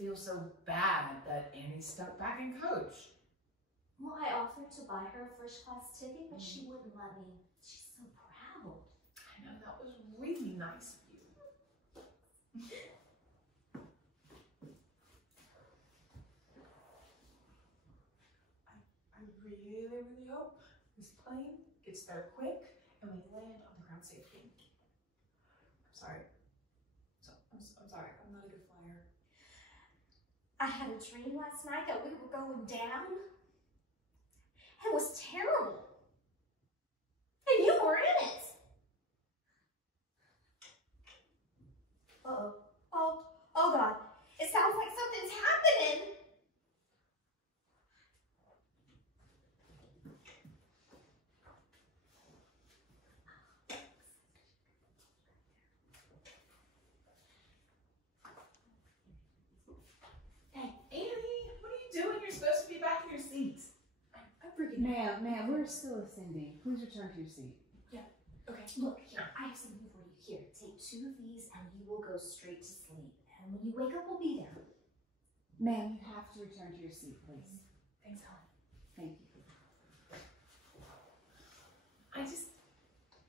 feel so bad that Amy's stuck back in coach. Well, I offered to buy her a first-class ticket, but she wouldn't let me. She's so proud. I know, that was really nice of you. I really hope this plane gets there quick and we land on the ground safely. I'm sorry. I'm sorry, I'm not a good flyer. I had a dream last night that we were going down. It was terrible. And you were in it. Uh-oh. Oh God. It sounds like something's happening. Hey, Amey, what are you doing? You're supposed to be back in your seat. I'm freaking out. Ma'am, we're still ascending. Please return to your seat. Yeah, okay. Look, here, I have something for you. Here, take 2 of these and you will go straight to sleep. And when you wake up, we'll be there. Ma'am, you have to return to your seat, please. Thanks, Helen. Thank you.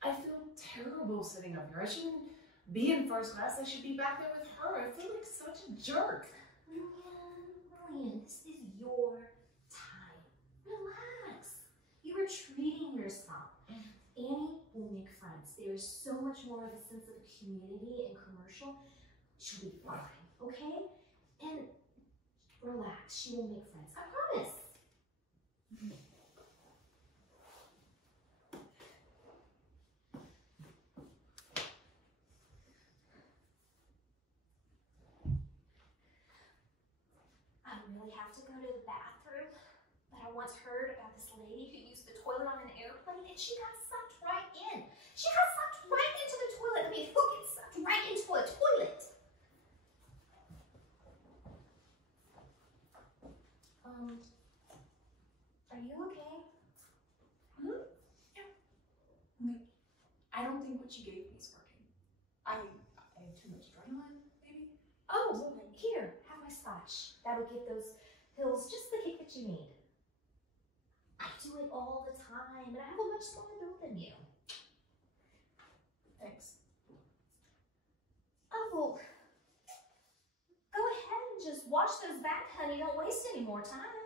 I feel terrible sitting up here. I shouldn't be in first class. I should be back there with her. I feel like such a jerk. Lillian, this is your time. Relax. You are treating yourself. Annie will make friends. There is so much more of a sense of community and commercial. She'll be fine, okay? And relax. She will make friends. I promise. I really have to go to the bathroom, but I once heard about this lady who used the toilet on an airplane and she got sucked right in. She got sucked right into the toilet. I mean, who gets sucked right into a toilet? Are you okay? Yeah. I don't think what you gave me is working. I have too much adrenaline, maybe? Oh, here, have my scotch. That'll give those pills just the kick that you need. I do it all the time, and I have a much smaller bill than you. Thanks. Oh, well, go ahead and just wash those back, honey. Don't waste any more time.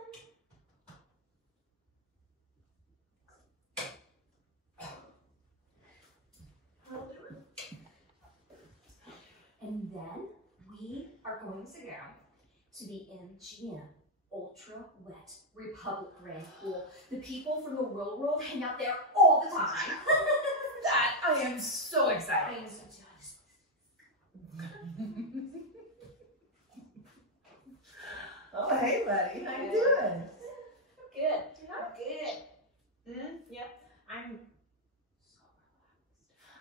I'll do it. And then we are going to go to the MGM Ultra Wet Republic Grand Pool. The people from the real world hang out there all the time. I am so excited. I am so jealous. Oh, hey, buddy. How you doing? Good. I'm good. Yep.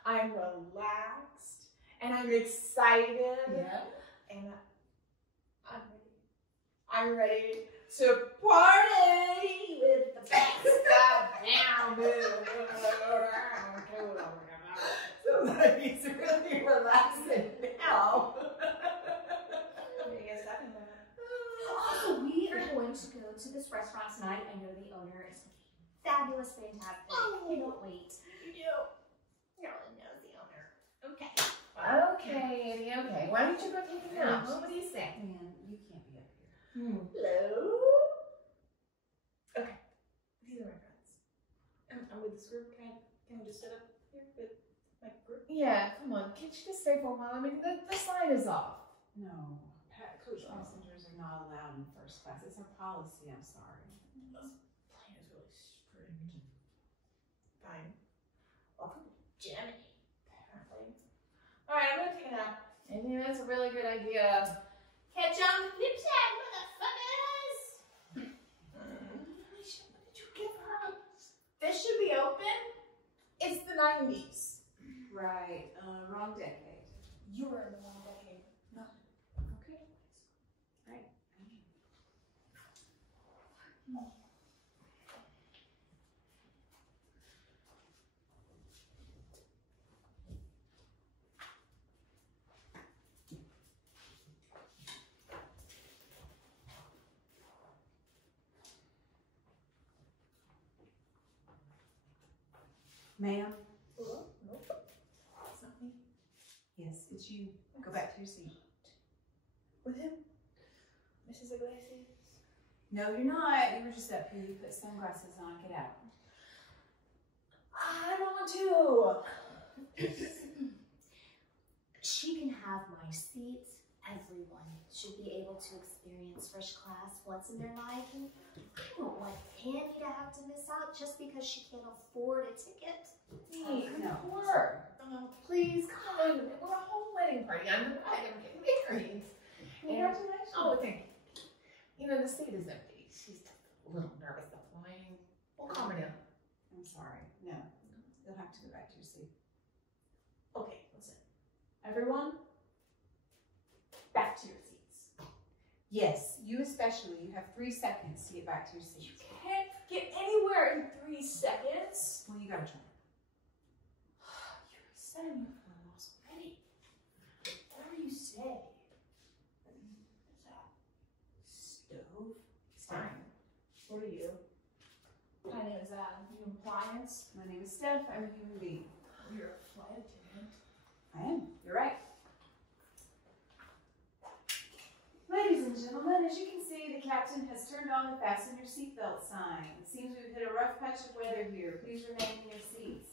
I'm relaxed. And I'm excited. Yeah. And I'm ready to party with the best of down. So he's really relaxing now. Also, we are going to go to this restaurant tonight. I know the owner is fabulous, fantastic. Cannot wait. No one knows the owner. Okay. Okay, Annie, okay. Why don't you go take a nap? What do you say? Man, you can't be up here. Hello? Okay, these are my friends. I'm with this group. Can I just sit up here with my group? Yeah, come on. Can't you just stay for a while? I mean, the sign is off. No, coach passengers are not allowed in first class. It's our policy. I'm sorry. This plane is really strict. Fine. Welcome to Germany, apparently. All right, I'm gonna take a nap. I think that's a really good idea. Catch on the flip side, motherfuckers! What did you give her? This should be open. It's the 90s. Right. Wrong decade. You were in the wrong decade. No. Okay. Right. Ma'am? Hello? Nope. It's not me. Yes, it's you. Go back to your seat. With him? Mrs. Iglesias? No, you're not. You were just up here. You put sunglasses on. Get out. I don't want to. She can have my seat. Everyone should be able to experience first class once in their life. And I don't want Annie to have to miss out just because she can't afford a ticket. Hey, No. work. Please, come on. We're a whole wedding party. I'm the bride. I'm getting married. Congratulations. Oh, thank you. You know, the seat is empty. She's just a little nervous applying. We'll calm her down. I'm sorry. No. You'll have to go back to your seat. Okay, listen. Everyone, Back to your seats. yes, you especially. You have 3 seconds to get back to your You seat. can't get anywhere in 3 seconds. Well, you gotta try. You're setting me up for a loss already. Whatever you say. Stove. Fine. What are you? My name is Adam. You appliance? My name is Steph. I'm a human being. You're a flight attendant. I am. You're right. Ladies and gentlemen, as you can see, the captain has turned on the fasten your seatbelt sign. It seems we've hit a rough patch of weather here. Please remain in your seats.